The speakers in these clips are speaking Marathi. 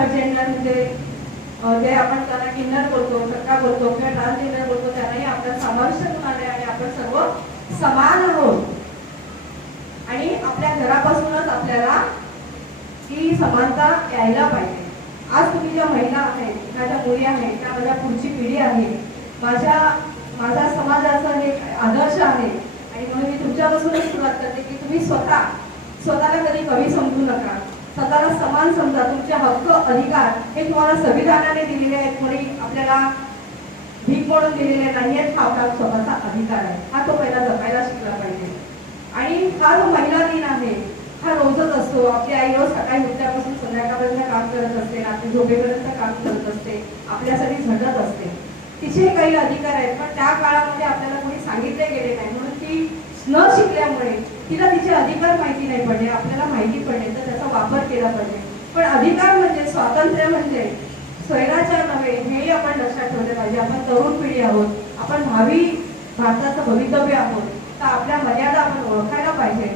थर्ड जेंडर म्हणजे जे आपण त्याला किन्नर बोलतो, सट्टा बोलतो किंवा ट्रान्सजेंडर बोलतो, त्यांनाही आपल्याला समाविष्ट करून आले आणि आपण सर्व समान आहोत. आणि आपल्या घरापासूनच आपल्याला ही समानता यायला पाहिजे. आज तुम्ही ज्या महिला आहेत, माझ्या मुली आहेत, त्या माझ्या पुढची पिढी आहे, माझा समाजाचा हे आदर्श आहे. आणि म्हणून मी तुमच्यापासूनच सुरुवात करते की तुम्ही स्वतःला कधी कमी समजू नका, स्वतःला समान समजा. तुमचे हक्क अधिकार हे तुम्हाला संविधानाने दिलेले आहेत, कोणी आपल्याला भीक म्हणून दिलेले नाही आहेत. हा आपला स्वतःचा अधिकार आहे, हा तो पहिला जपायला शिकला पाहिजे. आणि हा जो महिला दिन आहे हा रोजच असतो. आपली आई रोज सकाळी उठल्यापासून संध्याकाळपर्यंत काम करत असते, रात्री झोपेपर्यंत काम करत असते, आपल्यासाठी झटत असते. तिचे काही अधिकार आहेत, पण त्या काळामध्ये आपल्याला कोणी सांगितले गेले नाही, म्हणून ती न शिकल्यामुळे तिला तिचे अधिकार माहिती नाही पडले. आपल्याला माहिती पडले तर त्याचा वापर केला पाहिजे. पण अधिकार म्हणजे, स्वातंत्र्य म्हणजे स्वैराचार नव्हे, हेही आपण लक्षात ठेवले पाहिजे. आपण तरुण पिढी आहोत, आपण भावी भारताचं भवितव्य आहोत, तर आपल्या मर्यादा आपण ओळखायला पाहिजे.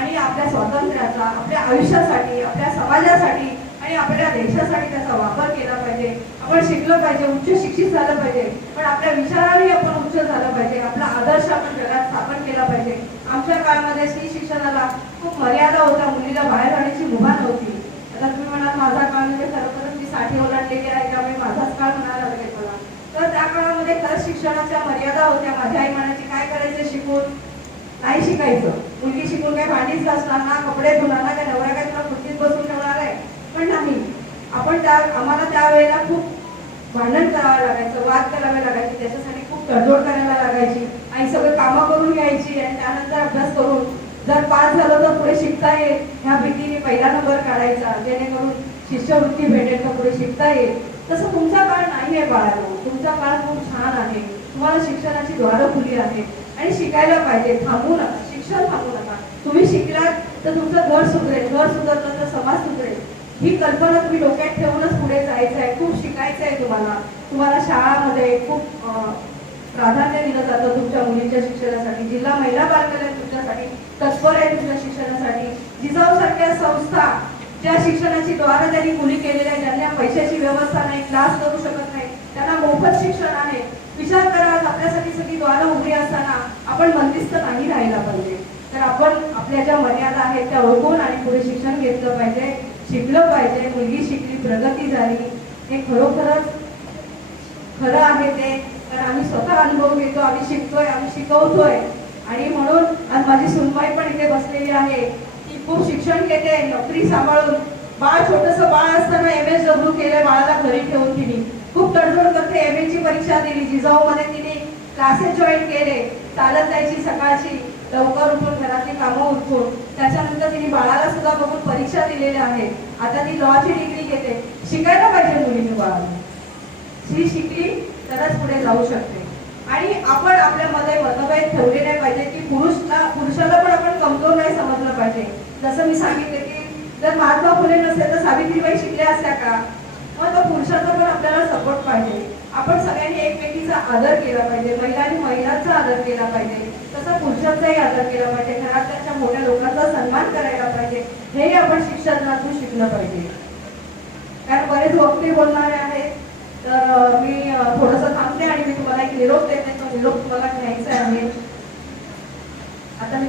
आणि आपल्या स्वातंत्र्याचा आपल्या आयुष्यासाठी, आपल्या समाजासाठी आणि आपल्या देशासाठी त्याचा वापर केला पाहिजे. आपण शिकलं पाहिजे, उच्च शिक्षित झालं पाहिजे, पण आपल्या विचाराने आपण उच्च झालं पाहिजे. आपला आदर्श आपण जगात स्थापन केला पाहिजे. आमच्या काळामध्ये स्त्री शिक्षणाला खूप मर्यादा होत्या, मुलीला बाहेर जाण्याची मुभा नव्हती. आता तुम्ही म्हणाल माझा काळ म्हणजे खरोखरच मी 60 ओलांडलेली आहे, त्यामुळे माझाच काळ म्हणायला लागेल मला. तर त्या काळामध्ये खरंच शिक्षणाच्या मर्यादा होत्या. माझ्या आई म्हणायची काय करायचं शिकून, नाही शिकायचं. मुलगी शिकून काय भांडीच घासणार ना, कपडे धुणार ना, काय नवरा काय तुला खुर्चीत बसून ठेवणार आहे. पण नाही, आम्हाला त्यावेळेला खूप भांडण करावं लागायचं, वाद करावे लागायचे, त्याच्यासाठी खूप तडजोड करायला लागायची. आई सगळं कामं करून घ्यायची आणि त्यानंतर अभ्यास करून जर पास झालं तर पुढे शिकता येईल ह्या भीतीने पहिला नंबर काढायचा, जेणेकरून शिष्यवृत्ती भेटेल तर पुढे शिकता येईल. तसं तुमचा काळ नाही आहे बाळांनो, तुमचा काळ खूप छान आहे. तुम्हाला शिक्षणाची द्वारं खुली आहेत आणि शिकायला पाहिजे. थांबू नका, शिक्षण थांबू नका. तुम्ही शिकलात तर तुमचं घर सुधरेल, घर सुधारलं तर समाज सुधरेल. ही कल्पना तुम्ही डोक्यात ठेवूनच पुढे जायचं आहे. खूप शिकायचं आहे तुम्हाला शाळामध्ये खूप प्राधान्य दिलं जातं तुमच्या मुलींच्या शिक्षणासाठी. जिल्हा महिला बाल कल्याण तुमच्यासाठी तत्पर आहे, तुमच्या शिक्षणासाठी. जिजाऊ सारख्या संस्था ज्या शिक्षणाची द्वारा त्यांनी खुली केलेल्या आहे, ज्यांना पैशाची व्यवस्था नाही, क्लास करू शकत नाही, त्यांना मोफत शिक्षण आहे. विचार करा, आपल्यासाठी सगळी द्वारं उघडी असताना आपण बंदिस्त नाही राहायला पाहिजे. तर आपण आपल्या ज्या मर्यादा आहेत त्या ओळखून आणि पुढे शिक्षण घेतलं पाहिजे, शिकलं पाहिजे. मुलगी शिकली, प्रगती झाली, हे खरोखरच खरं आहे ते. कारण आम्ही स्वतः अनुभव घेतो, आम्ही शिकतोय, आम्ही शिकवतोय. आणि म्हणून आज माझी सुनबाई पण इथे बसलेली आहे, ती खूप शिक्षण घेते, नोकरी सांभाळून. छोटंसं बाळ असताना MSW केलं, बाळाला घरी ठेवून तिने खूप तडजोड करते. MA ची परीक्षा दिली, जिजाऊ मध्ये तिने क्लासेस जॉईन केले, चालत जायची सकाळची, लवकर उठून घरातली कामं उठून. त्याच्यानंतर तिने बाळाला सुद्धा बघून परीक्षा दिलेल्या आहेत. आता ती लॉची डिग्री घेते. शिकायला पाहिजे मुलीने बाळाला. स्त्री शिकली तरच पुढे जाऊ शकते. आणि आपण आपल्यामध्ये मतभेद ठेवले नाही पाहिजे की पुरुषाला पण आपण कमजोर नाही समजलं पाहिजे. जसं मी सांगितले की जर महात्मा फुले नसेल तर सावित्रीबाई शिकल्या असत्या का, मग तो पुरुषाचा पण आपल्याला सपोर्ट पाहिजे. आपण सगळ्यांनी एकमेकीचा आदर केला पाहिजे, महिलांनी महिलांचा आदर केला पाहिजे, तसं पुरुषांचाही आदर केला पाहिजे, घरातल्या मोठ्या लोकांचा सन्मान करायला पाहिजे. हे आपण शिक्षणातून शिकलं पाहिजे. कारण बरेच वक्ते बोलणारे आहेत, तर मी थोडंसं थांबते आणि मी तुम्हाला एक निरोप देते. तो निरोप तुम्हाला घ्यायचा आहे. आता मी